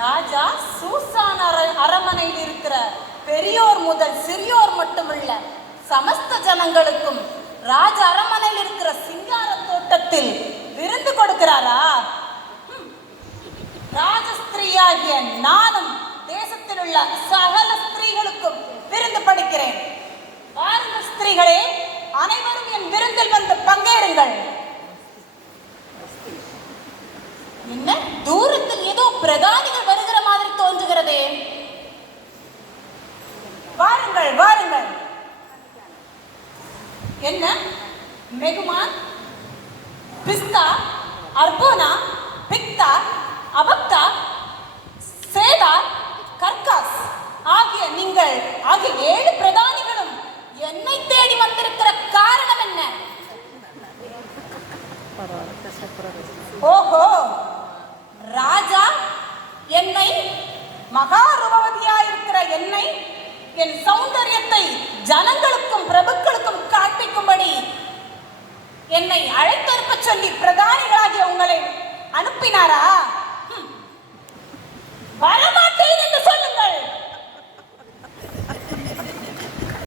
ராஜா Shushan அரமனையில் இருக்கிற பெரியோர் முதல் சிறியோர் மட்டுமல்ல சமஸ்த ஜனங்களுக்கும் ராஜ அரமனையில் இருக்கிற சிங்கார தோட்டத்தில் விருந்து கொடுக்கிறாரா? ராஜஸ்திரீயாகிய நானும் தேசத்தில் உள்ள சகல ஸ்திரீகளுக்கும் விருந்து படைக்கிறேன். வாருங்கள் ஸ்திரீகளே, அனைவரும் என் விருந்தில் வந்து பங்கேறுங்கள். என்ன தூரத்தில் ஏதோ பிரதானிகள் வருகிற மாதிரி தோன்றுகிறதே. வாருங்கள் வாருங்கள். என்ன மெகுமான், பிஸ்தா, அர்போனா, பிக்தா, அபக்தா, சேதார், கர்காஸ் ஆகிய நீங்கள் ஆகிய 7 பிரதானிகளும் என்னை தேடி வந்திருக்கிற காரணம் என்ன? ஓஹோ, ராஜா என்னை மகாரூபவதியாயிருக்கிற என்னை என் சௌந்தரியத்தை ஜனங்களுக்கும் பிரபுக்களுக்கும் காண்பிக்கும்படி என்னை அழைத்திருக்க சொல்லி பிரதானிகளாகிய உங்களை